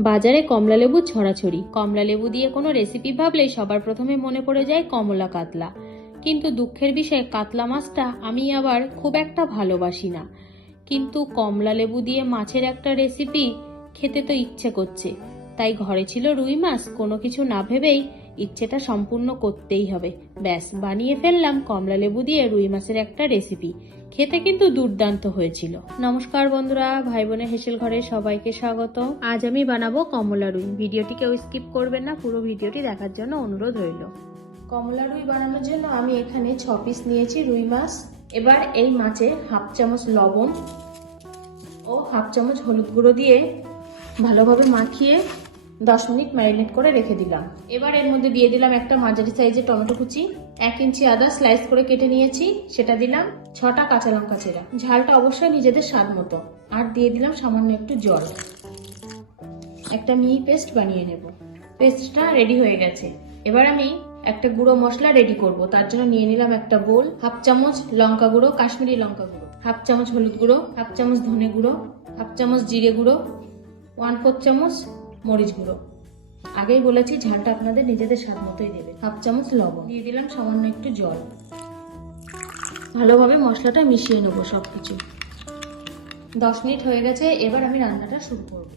বাজারে কমলা লেবু ছড়াছড়ি। কমলা লেবু দিয়ে কোনো রেসিপি ভাবলে সবার প্রথমে মনে পড়ে যায় কমলা কাতলা। কিন্তু দুঃখের বিষয়ে, কাতলা মাছটা আমি আবার খুব একটা ভালোবাসি না। কিন্তু কমলা লেবু দিয়ে মাছের একটা রেসিপি খেতে তো ইচ্ছে করছে। তাই ঘরে ছিল রুই মাছ, কোনো কিছু না ভেবেই ইচ্ছেটা সম্পূর্ণ করতেই হবে। ব্যাস, বানিয়ে ফেললাম কমলা লেবু দিয়ে রুই মাছের একটা রেসিপি খেতে কিন্তু দুর্দান্ত হয়েছিল। নমস্কার বন্ধুরা ভাই বোনের হেসেল ঘরে সবাইকে স্বাগত। আজ আমি বানাবো কমলা রুই। ভিডিওটি কেউ স্কিপ করবেন না, পুরো ভিডিওটি দেখার জন্য অনুরোধ রইল। কমলা রুই বানানোর জন্য আমি এখানে ছ পিস নিয়েছি রুই মাছ। এবার এই মাছে হাফ চামচ লবণ ও হাফ চামচ হলুদ গুঁড়ো দিয়ে ভালোভাবে মাখিয়ে দশ মিনিট ম্যারিনেট করে রেখে দিলাম। এবার এর মধ্যে দিয়ে দিলাম একটা মাঝারি সাইজের টমেটো কুচি, এক ইঞ্চি আদা স্লাইস করে কেটে নিয়েছি, সেটা দিলাম ছটা কাঁচা লঙ্কা চেরা। ঝালটা অবশ্যই নিজেদের স্বাদ মতো। আর দিয়ে দিলাম সামান্য একটু জল। একটা মিহি পেস্ট বানিয়ে নেব। পেস্টটা রেডি হয়ে গেছে। এবার আমি একটা গুঁড়ো মশলা রেডি করব। তার জন্য নিয়ে নিলাম একটা বোল হাফ চামচ লঙ্কা গুঁড়ো, কাশ্মীরি লঙ্কা গুঁড়ো হাফ চামচ হলুদ গুঁড়ো হাফ চামচ ধনে গুঁড়ো হাফ চামচ জিরে গুঁড়ো ওয়ান ফোর চামচ মরিচ গুঁড়ো আগেই বলেছি, ঝালটা আপনাদের নিজেদের স্বাদ মতোই দেবে। হাফ চামচ লবণ। দিয়ে দিলাম সামান্য একটু জল। ভালোভাবে মশলাটা মিশিয়ে নেব সব কিছু দশ মিনিট হয়ে গেছে, এবার আমি রান্নাটা শুরু করব।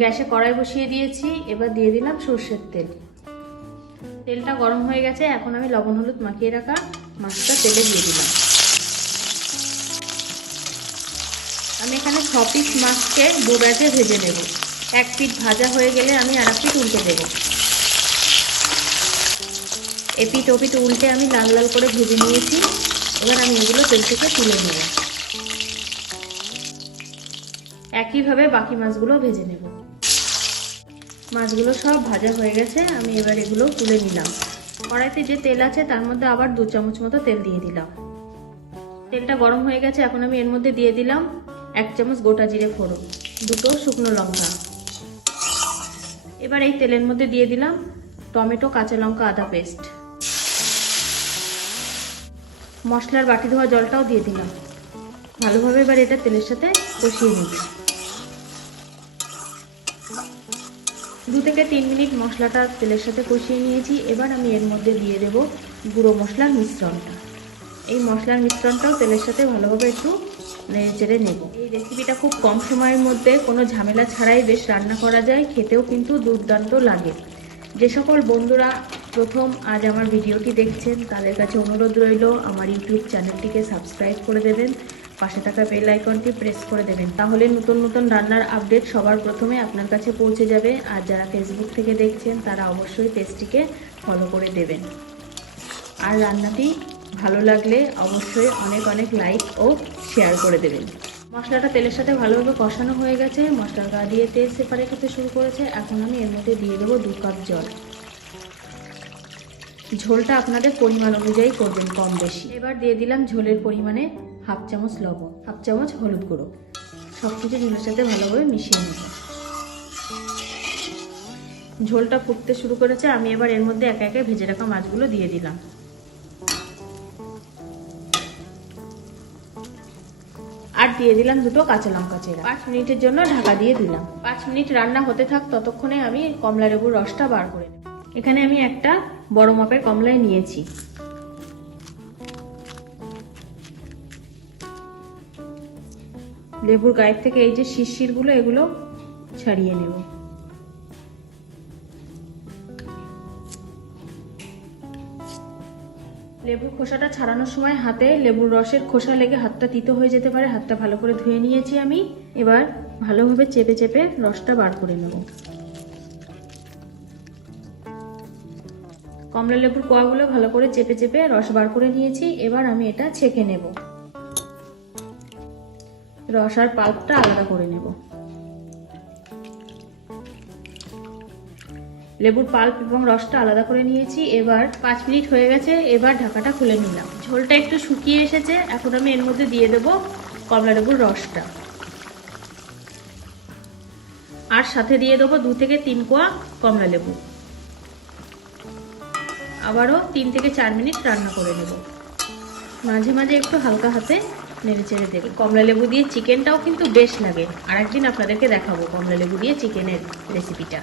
গ্যাসে কড়াই বসিয়ে দিয়েছি, এবার দিয়ে দিলাম সর্ষের তেল। তেলটা গরম হয়ে গেছে, এখন আমি লবণ হলুদ মাখিয়ে রাখা মাছটা তেলে দিয়ে দিলাম। আমি এখানে ছ পিস মাছকে ব্যাচে ভেজে নেব। এক পিঠ ভাজা হয়ে গেলে আমি আর এক পিঠ উল্টে দেব। এপিঠ ওপিঠ উল্টে আমি লাল লাল করে ভেজে নিয়েছি। এবার আমি এগুলো তেল থেকে তুলে নেব। একইভাবে বাকি মাছগুলো ভেজে নেব। মাছগুলো সব ভাজা হয়ে গেছে, আমি এবার এগুলো তুলে নিলাম। কড়াইতে যে তেল আছে তার মধ্যে আবার দু চামচ মতো তেল দিয়ে দিলাম। তেলটা গরম হয়ে গেছে, এখন আমি এর মধ্যে দিয়ে দিলাম এক চামচ গোটা জিরে ফোড়ন, দুটো শুকনো লঙ্কা। এবার এই তেলের মধ্যে দিয়ে দিলাম টমেটো, কাঁচা লঙ্কা, আদা পেস্ট। মশলার বাটি ধোয়া জলটাও দিয়ে দিলাম। ভালোভাবে এবার এটা তেলের সাথে কষিয়ে নিব। দু থেকে তিন মিনিট মশলাটা তেলের সাথে কষিয়ে নিয়েছি। এবার আমি এর মধ্যে দিয়ে দেব গুঁড়ো মশলার মিশ্রণটা। এই মশলার মিশ্রণটাও তেলের সাথে ভালোভাবে একটু নেড়ে নেব। এই রেসিপিটা খুব কম সময়ের মধ্যে কোনো ঝামেলা ছাড়াই বেশ রান্না করা যায়, খেতেও কিন্তু দুর্দান্ত লাগে। যে সকল বন্ধুরা প্রথম আজ আমার ভিডিওটি দেখছেন, তাদের কাছে অনুরোধ রইল, আমার ইউটিউব চ্যানেলটিকে সাবস্ক্রাইব করে দেবেন, পাশে থাকা বেল আইকনটি প্রেস করে দেবেন। তাহলে নতুন নতুন রান্নার আপডেট সবার প্রথমে আপনার কাছে পৌঁছে যাবে, আর যারা ফেসবুক থেকে দেখছেন, তারা অবশ্যই পেজটিকে ফলো করে দেবেন। আর রান্নাটি ভালো লাগলে অবশ্যই অনেক অনেক লাইক ও শেয়ার করে দেবেন। মশলাটা তেলের সাথে ভালোভাবে কষানো হয়ে গেছে। মশলার গা দিয়ে তেল সেপারেট হতে শুরু করেছে। এখন আমি এর মধ্যে দিয়ে দেবো দু কাপ জল। ঝোলটা আপনাদের পরিমাণ অনুযায়ী করবেন কম বেশি। এবার দিয়ে দিলাম ঝোলের পরিমাণে হাফ চামচ লবণ, হাফ চামচ হলুদ গুঁড়ো। সব কিছু ঝোলের সাথে ভালোভাবে মিশিয়ে নেব। ঝোলটা ফুটতে শুরু করেছে। আমি এবার এর মধ্যে একে একে ভেজে রাখা মাছগুলো দিয়ে দিলাম। দিয়ে দিলাম দুটো কাঁচা লঙ্কা চেরা। পাঁচ মিনিটের জন্য ঢাকা দিয়ে দিলাম। পাঁচ মিনিট রান্না হতে থাক ততক্ষণে আমি কমলা লেবুর রসটা বার করে নেব। এখানে আমি একটা বড় মাপের কমলাই নিয়েছি। লেবুর গায়ের থেকে এই যে শিরশিরগুলো এগুলো ছাড়িয়ে নেব। লেবুর খোসাটা ছাড়ানোর সময় হাতে লেবুর রসের খোসা লেগে হাতটা তিতো হয়ে যেতে পারে। হাতটা ভালো করে ধুয়ে নিয়েছি আমি। এবার ভালোভাবে চেপে চেপে রসটা বার করে নেব। কমলা লেবুর কোয়াগুলো ভালো করে চেপে চেপে রস বার করে নিয়েছি। এবার আমি এটা ছেঁকে নেব। রস আর পাল্পটা আলাদা করে নেব। লেবুর পাল্প এবং রসটা আলাদা করে নিয়েছি। এবার পাঁচ মিনিট হয়ে গেছে, এবার ঢাকাটা খুলে নিলাম। ঝোলটা একটু শুকিয়ে এসেছে, এখন আমি এর মধ্যে দিয়ে দেব কমলা লেবুর রসটা। আর সাথে দিয়ে দেবো দু থেকে তিন কোয়া কমলা লেবু। আবারও তিন থেকে চার মিনিট রান্না করে নেব। মাঝে মাঝে একটু হালকা হাতে নেড়ে চেড়ে দেবো। কমলা লেবু দিয়ে চিকেনটাও কিন্তু বেশ লাগে। আর একদিন আপনাদেরকে দেখাবো কমলা লেবু দিয়ে চিকেনের রেসিপিটা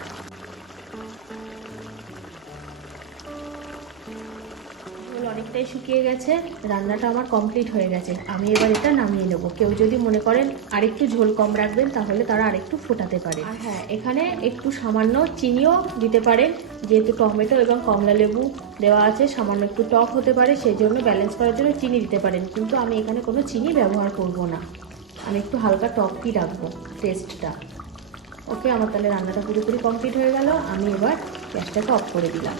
অনেকটাই শুকিয়ে গেছে রান্নাটা আমার কমপ্লিট হয়ে গেছে। আমি এবার এটা নামিয়ে নেব। কেউ যদি মনে করেন আরেকটু ঝোল কম রাখবেন তাহলে তারা আরেকটু ফোটাতে পারে। আর হ্যাঁ এখানে একটু সামান্য চিনিও দিতে পারেন যেহেতু টমেটো এবং কমলা লেবু দেওয়া আছে সামান্য একটু টক হতে পারে সেই জন্য ব্যালেন্স করার জন্য চিনি দিতে পারেন। কিন্তু আমি এখানে কোনো চিনি ব্যবহার করব না। আমি একটু হালকা টকই রাখব টেস্টটা ওকে আমার তাহলে রান্নাটা পুরোপুরি কমপ্লিট হয়ে গেল। আমি এবার গ্যাসটাকে অফ করে দিলাম।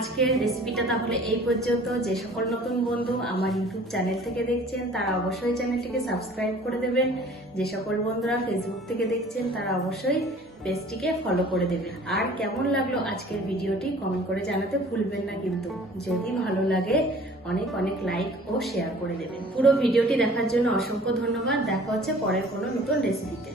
আজকের রেসিপিটা তাহলে এই পর্যন্ত। যে সকল নতুন বন্ধু আমার ইউটিউব চ্যানেল থেকে দেখছেন, তারা অবশ্যই চ্যানেলটিকে সাবস্ক্রাইব করে দেবেন। যে সকল বন্ধুরা ফেসবুক থেকে দেখছেন, তারা অবশ্যই পেজটিকে ফলো করে দেবেন। আর কেমন লাগল আজকের ভিডিওটি কমেন্ট করে জানাতে ভুলবেন না কিন্তু। যদি ভালো লাগে, অনেক অনেক লাইক ও শেয়ার করে দেবেন। পুরো ভিডিওটি দেখার জন্য অসংখ্য ধন্যবাদ। দেখা হচ্ছে পরের কোনো নতুন রেসিপিতে